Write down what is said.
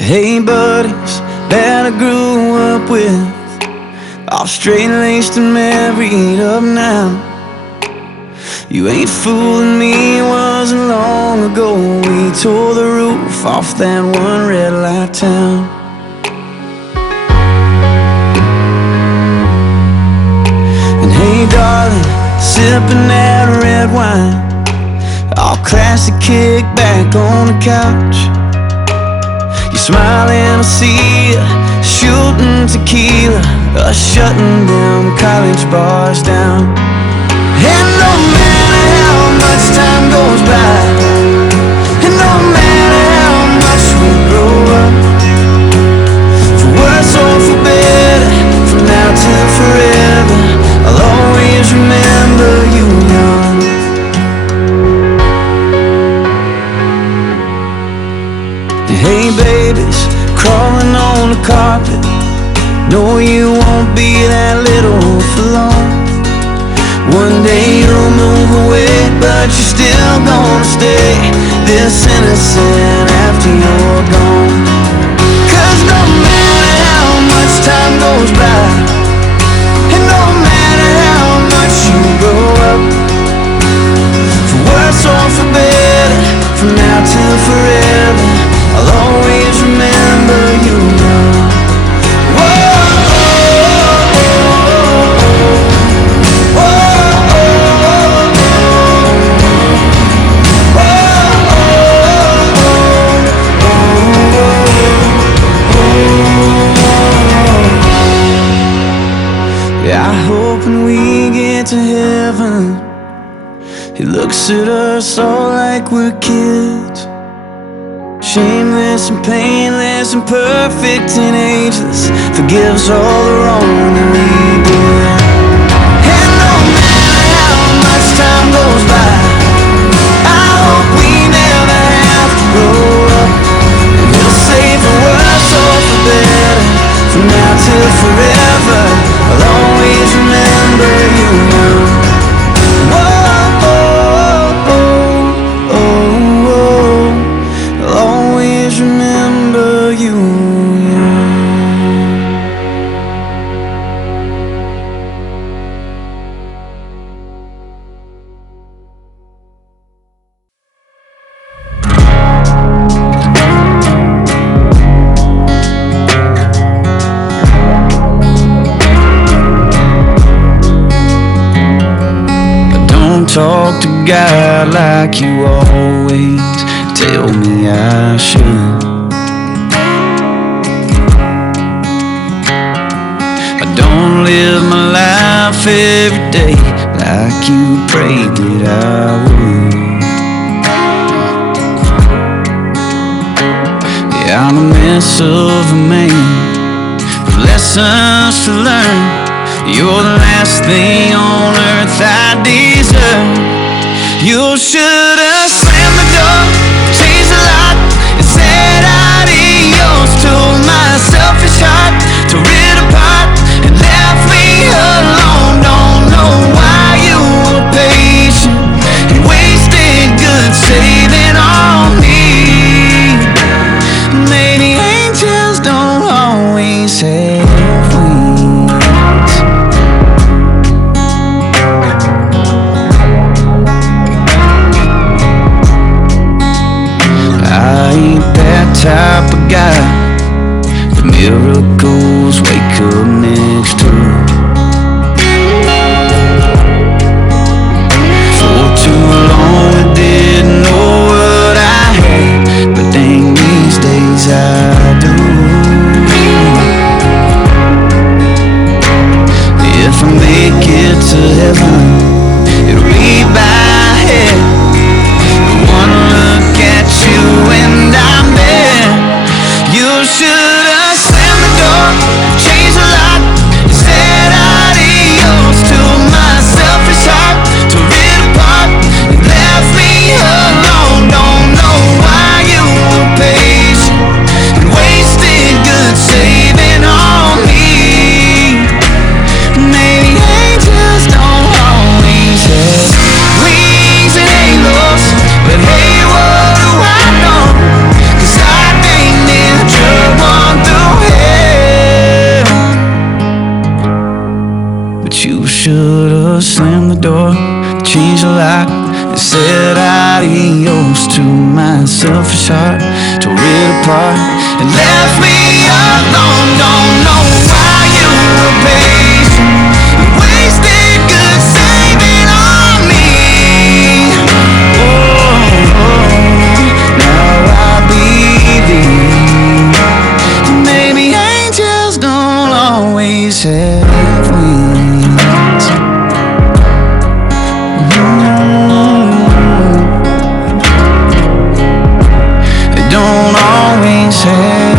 Hey buddies that I grew up with, all straight-laced and married up now. You ain't fooling me, it wasn't long ago we tore the roof off that one red light town. And hey darling, sipping that red wine, all classy, kick back on the couch. You smile and I see you shooting tequila, shutting them college bars down. And no matter how much time goes by, and no matter how much we grow up, for worse or for better, from now till forever, I'll always remember you young. Hey babies, crawling on the carpet, no you won't be that little for long. One day you'll move away, but you're still gonna stay this innocent after you're gone. 'Cause no matter how much time goes by, and no matter how much you grow up, for worse or for better, from now till forever, I'll always remember you young. I hope when we get to heaven, He looks at us all like we're kids, shameless and painless and perfect and ageless, forgives all the wrong that we did. And no matter how much time goes by, I hope we never have to grow up, and He'll say for worse or for better, from now till forever, I'll always remember you young. Whoa, oh, oh, oh, oh. I'll always remember you young. Talk to God like you always tell me I should. I don't live my life every day like you prayed that I would. Yeah, I'm a mess of a man with lessons to learn. You're the last thing on earth I deserve. You should have slammed the door, changed the lock, and said adios to my selfish heart, tore it apart and left me alone. Don't know why you were patient and wasted good saving on me. Maybe angels don't always have wings. I ain't that type of guy the miracles wake up next to. For too long I didn't know what I had, but dang, these days I do. If I make it to heaven, it'll be by head. Wanna look at you and I'm there. You should have slammed the door, changed the lock, changed a lot and said adios to my selfish heart. Tore it apart and left me alone. Don't know why you were patient. You wasted good saving on me. Now I believe maybe angels don't always have wings. They don't always have